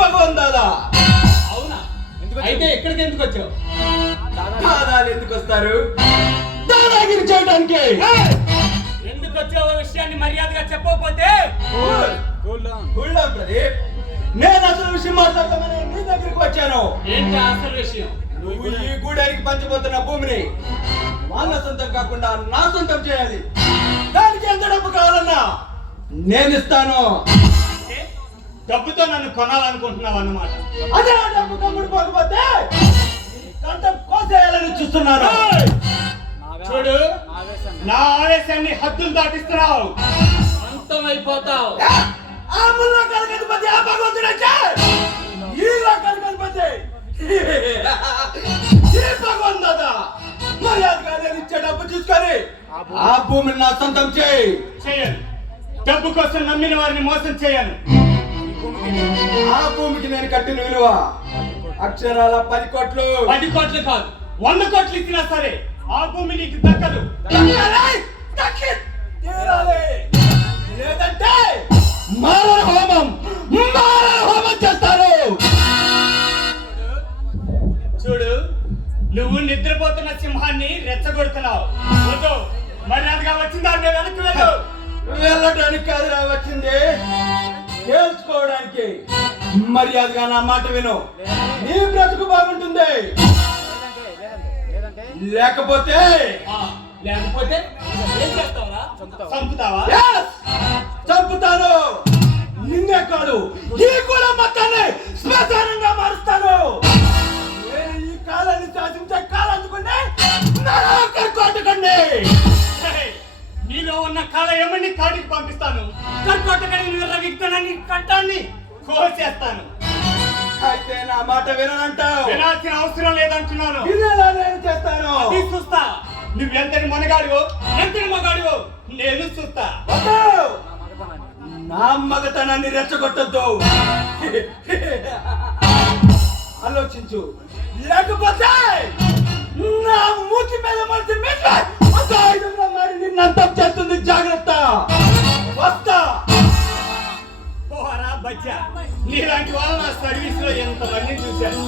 భగవాన్ దాదా. అవునా? అయితే ఎక్కడికి ఎందుకు వచ్చావు? దాదాలు ఎందుకు వస్తారు? దాదాగిరి చేయడానికి. ఎందుకు వచ్చావు విషయాన్ని మర్యాదగా చెప్పకపోతే ప్రదీప్, నేను అసలు విషయం మాట్లాడతామని నీ దగ్గరికి వచ్చాను. ఏంటి అసలు విషయం? నువ్వు ఈ గూడానికి పంచబోతున్న భూమిని వాళ్ళ సొంతం కాకుండా నా సొంతం చేయాలి. దానికి ఎంత డబ్బు కావాలన్నా నేను ఇస్తాను. డబ్బుతో నన్ను కొనాలనుకుంటున్నావు అన్నమాట. అదే డబ్బు కమ్ముడు పోకపోతే కంఠం కోసేయాలని చూస్తున్నాను. చూడు, నా ఆవేశాన్ని హద్దులు దాటిస్తున్నావు, అంతమైపోతావు. ఆ ముల్ల కలగతిపతి ఆ భగవంతుడైతే ఈ కలగతిపతి ఈ భగవాన్ దాదా మర్యాదగా నేను ఇచ్చే డబ్బు చూసుకొని ఆ భూమిని నా సొంతం చేయి. చేయను. డబ్బు కోసం నమ్మిన వారిని మోసం చేయను. ఆ భూమికి నేను కట్టిన విలువ అక్షరాల 10 కోట్లు. 10 కోట్లు కాదు, 100 కోట్లు ఇచ్చినా సరే ఆ భూమి నీకు దక్కదు. లేదంటే మారణ హోమం చేస్తారు. చూడు, నువ్వు నిద్రపోతున్న సింహాన్ని రెచ్చగొడుతున్నావు. వద్దు, మర్యాదగా వచ్చిందా వెనక్కి వెళ్ళు. వెళ్ళడానికి కాదురా వచ్చింది, తెలుసుకోవడానికి. మర్యాదగా నా మాట విను, నీ బ్రతుకు బాగుంటుంది. లేకపోతే లేకపోతే ఏం చేస్తావరా? చంపుతావా? చంపుతాను. నిన్నే కాదు, ఈ కుల మొత్తాన్ని శ్మశానంగా మారుస్తాను. నేను ఈ కాలాన్ని శాసించే కాలందుకుంటే కొట్టుకోండి. నీలో ఉన్న కాల ఏమని కాటికి పంపిస్తాను. కట్టుకోటకని రగిస్తానని కంటాన్ని కోసేస్తాను. అయితే నా మాట వినంటావు. వినాల్సిన అవసరం లేదంటున్నాను. వినేలా నేను చేస్తాను. చూస్తా నువ్వెంతని మనగాడివో ఎంతని మగాడివో నేను చూస్తా. నా మగతనాన్ని రెచ్చగొట్టద్దు. ఆలోచించు, లేకపోతే నా మూతి మీద మనిషి మరి నిన్నంతం చేస్తుంది. జాగ్రత్త. వస్తా. పోరా బచ్చా, నీలాంటి వాళ్ళు నా సర్వీస్ లో ఎంతమందిని చూశాను.